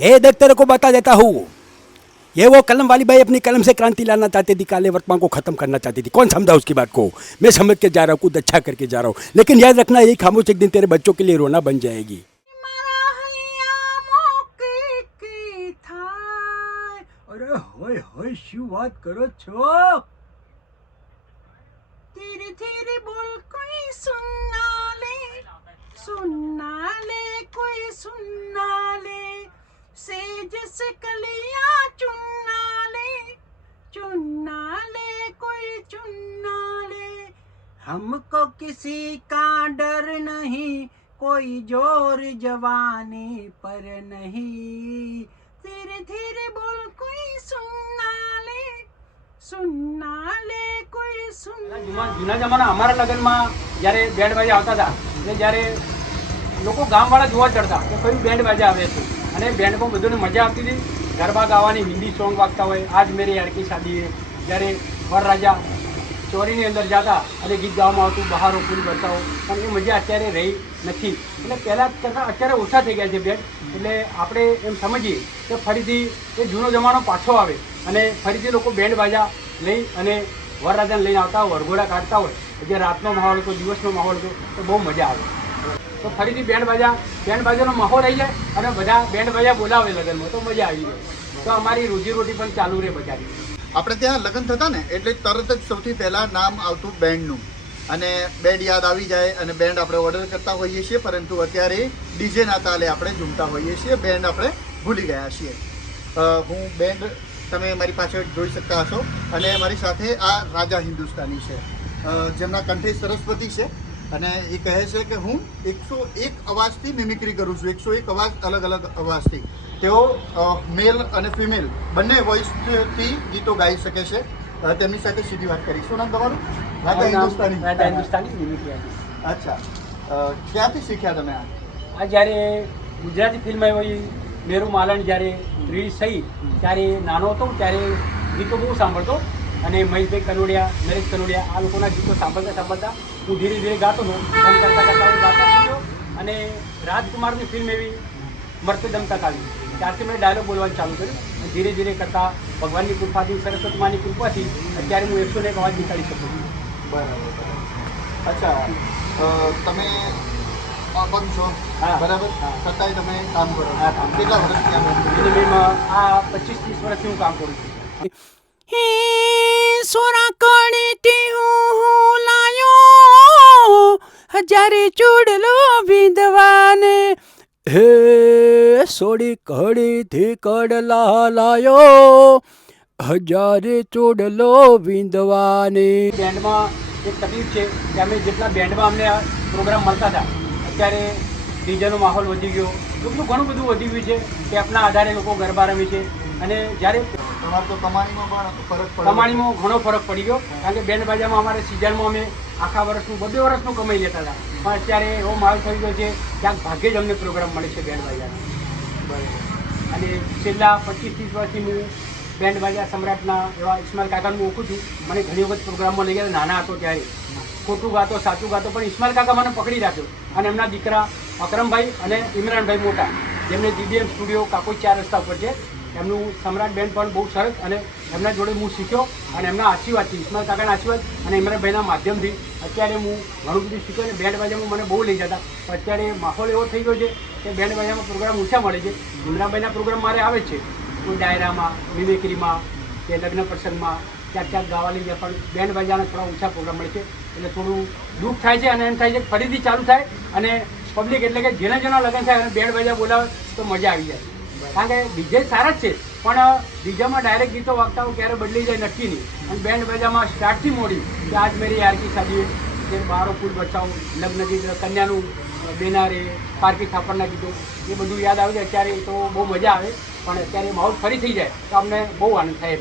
ये देख तेरे को बता देता हूँ, ये वो कलम वाली बाई अपनी कलम से क्रांति लाना चाहती थी, काले वर्तमान को खत्म करना चाहती थी। कौन समझा उसकी बात को? मैं समझ के जा रहा हूँ, कुछ अच्छा करके जा रहा हूँ, लेकिन याद रखना यही खामोश एक दिन तेरे बच्चों के लिए रोना बन जाएगी। अरे होय होय શું વાત કરો છો? धीरे धीरे बोल कोई सुनना ले कोई सुनना ले, सेज से कलियां चुनना ले कोई चुनना ले। हमको किसी का डर नहीं, कोई जोर जवानी पर नहीं, धीरे धीरे बोल कोई सुनना ले कोई सुनना। જૂના જમાના અમારા લગ્નમાં જ્યારે બેન્ડ બાજા આવતા હતા એટલે જ્યારે લોકો ગામવાળા જોવા ચડતા કે કયું બેન્ડ બાજા આવે છે, અને બેન્ડમાં બધાને મજા આવતી હતી, ગરબા ગાવાની, હિન્દી સોંગ વાગતા હોય, આજ મેરી યાર કી શાદી હે, જ્યારે વરરાજા ચોરીની અંદર જતા અને ગીત ગાવામાં આવતું, બહારો ફૂલ બરસાવો, પણ એ મજા અત્યારે રહી નથી. એટલે પહેલાં કરતાં અત્યારે ઓછા થઈ ગયા છે બેન્ડ. એટલે આપણે એમ સમજીએ કે ફરીથી એ જૂનો જમાનો પાછો આવે અને ફરીથી લોકો બેન્ડ બાજા લઈ અને વરરાજાને લઈને આવતા હોય, વરઘોડા કાઢતા હોય, જે રાતનો માહોલ હતો, દિવસનો માહોલ હતો, તો બહુ મજા આવે. તો ફરીથી બેન્ડ બાજાનો માહોલ આવી જાય અને બધા બેન્ડ બાજા બોલાવે લગ્નમાં, તો મજા આવી જાય. તો અમારી રોજીરોટી પણ ચાલુ રહે બજારી. આપણે ત્યાં લગ્ન થતા ને એટલે તરત જ સૌથી પહેલાં નામ આવતું બેન્ડનું, અને બેન્ડ યાદ આવી જાય અને બેન્ડ આપણે ઓર્ડર કરતા હોઈએ છીએ, પરંતુ અત્યારે ડીજેના તાલે આપણે ઝૂમતા હોઈએ છીએ, બેન્ડ આપણે ભૂલી ગયા છીએ. હું બેન્ડ તમે મારી પાછળ જોઈ શકતા હશો, અને મારી સાથે આ રાજા હિન્દુસ્તાની છે, જેમના કંઠે સરસ્વતી છે, અને એ કહે છે કે હું 101 અવાજથી મિમિક્રી કરું છું, 101 અવાજ અલગ અલગ અવાજથી. તેઓ મેલ અને ફિમેલ બંને વોઇસથી ગીતો ગાઈ શકે છે. તેમની સાથે સીધી વાત કરી. શું નામ તમારું? રાજા હિન્દુસ્તાની મિમિક્રી. અચ્છા, ક્યાંથી શીખ્યા તમે આ? જ્યારે ગુજરાતી ફિલ્મ આવી મેરુ માલણ જ્યારે રિલીઝ થઈ ત્યારે નાનો હતો, ત્યારે ગીતો બહુ સાંભળતો, અને મહેશભાઈ કનોડિયા, નરેશ કનોડિયા, આ લોકોના ગીતો સાંભળતા હું ધીરે ધીરે ગાતો હતો. કામ કરતા હું ગાતો શીખ્યો, અને રાજકુમારની ફિલ્મ એવી મરતે દમ તક આવી, ત્યારથી મેં ડાયલોગ બોલવાનું ચાલુ કર્યું. ધીરે ધીરે કરતાં ભગવાનની કૃપાથી, સરસ્વતી માની કૃપાથી અત્યારે હું 101 અવાજ નીકાળી શકું છું. બરાબર. અચ્છા, તમે અપંગ છો, બરાબર, છતાંય તમે કામ કરો? હા, કામ. કેટલા વર્ષથી કામ કરો? મિનિમમ આ 25-30 વર્ષથી હું કામ કરું છું. हे सोरा कणीती હું લાયો, હજારે ચૂડલો વિંધવાને. હે સોડી કડીથી કડલા લાયો, હજારે ચોડલો વિંધવાની. બેન્ડમાં એક તકલીફ છે કે અમે જેટલા બેન્ડમાં અમને પ્રોગ્રામ મળતા હતા, અત્યારે ડીજેનો માહોલ વધી ગયો, એટલું ઘણું બધું વધી ગયું છે કે આપના આધારે લોકો ગરબા રમે છે. અને જ્યારે તમારે તો કમાણીમાં પણ ફરક પડે? કમાણીમાં ઘણો ફરક પડી ગયો, કારણ કે બેન્ડ બાજામાં અમારે સિઝનમાં અમે આખા વર્ષનું 2 વર્ષનું કમાઈ લેતા હતા, પણ અત્યારે એવો માહોલ થઈ ગયો છે ક્યાંક ભાગ્યે જ અમને પ્રોગ્રામ મળે છે બેન્ડ બાજાના. બરાબર. અને છેલ્લા 25-30 વર્ષથી હું બેન્ડ બાજા સમ્રાટના એવા ઇસ્માઇલ કાકાનું ઓળખું છું. મને ઘણી વખત પ્રોગ્રામમાં લઈ ગયા, નાના હતો ત્યારે ખોટું ગાતો, સાચું ગાતો, પણ ઇસ્માઇલ કાકા મને પકડી રાખ્યો, અને એમના દીકરા અકરમભાઈ અને ઇમરાનભાઈ મોટા, જેમને DBM સ્ટુડિયો કાકોઈ 4 રસ્તા ઉપર છે, એમનું સમ્રાટ બેન્ડ પણ બહુ સરસ, અને એમના જોડે હું શીખ્યો, અને એમના આશીર્વાદથી, ઇસ્માઇલ કાકાના આશીર્વાદ અને ઇમરાનભાઈના માધ્યમથી અત્યારે હું ઘણું બધું શીખ્યો. અને બેન્ડ બાજામાં મને બહુ લઈ જતા, પણ અત્યારે માહોલ એવો થઈ ગયો છે કે બેન્ડ બાજામાં પ્રોગ્રામ ઓછા મળે છે. ઇમરાનભાઈના પ્રોગ્રામ મારે આવે છે, કોઈ ડાયરામાં, મિમિક્રીમાં કે લગ્ન પ્રસંગમાં ક્યાંક ગાવા લઈ જાય, પણ બેન્ડ બાજાના થોડા ઓછા પ્રોગ્રામ મળે છે. એટલે થોડું દુઃખ થાય છે, અને એમ થાય છે કે ફરીથી ચાલુ થાય, અને પબ્લિક એટલે કે જેના લગ્ન થાય અને બેન્ડ બાજા બોલાવે તો મજા આવી જાય. કારણ કે ડીજે સારા જ છે, પણ ડીજેમાં ડાયરેક્ટ ગીતો વાગતા હોય ક્યારે બદલી જાય નક્કી નહીં, અને બેન્ડ બાજામાં સ્ટાર્ટથી મોડી કે આજ મેરી યાર કી શાદી જે બારો ફૂલ બચાવો, લગ્ન ગીત, કન્યાનું બેનારે, પારકી થાપરના ગીતો, એ બધું યાદ આવે છે અત્યારે, તો બહુ મજા આવે. પણ અત્યારે માહોલ ફરી થઈ જાય તો અમને બહુ આનંદ થાય.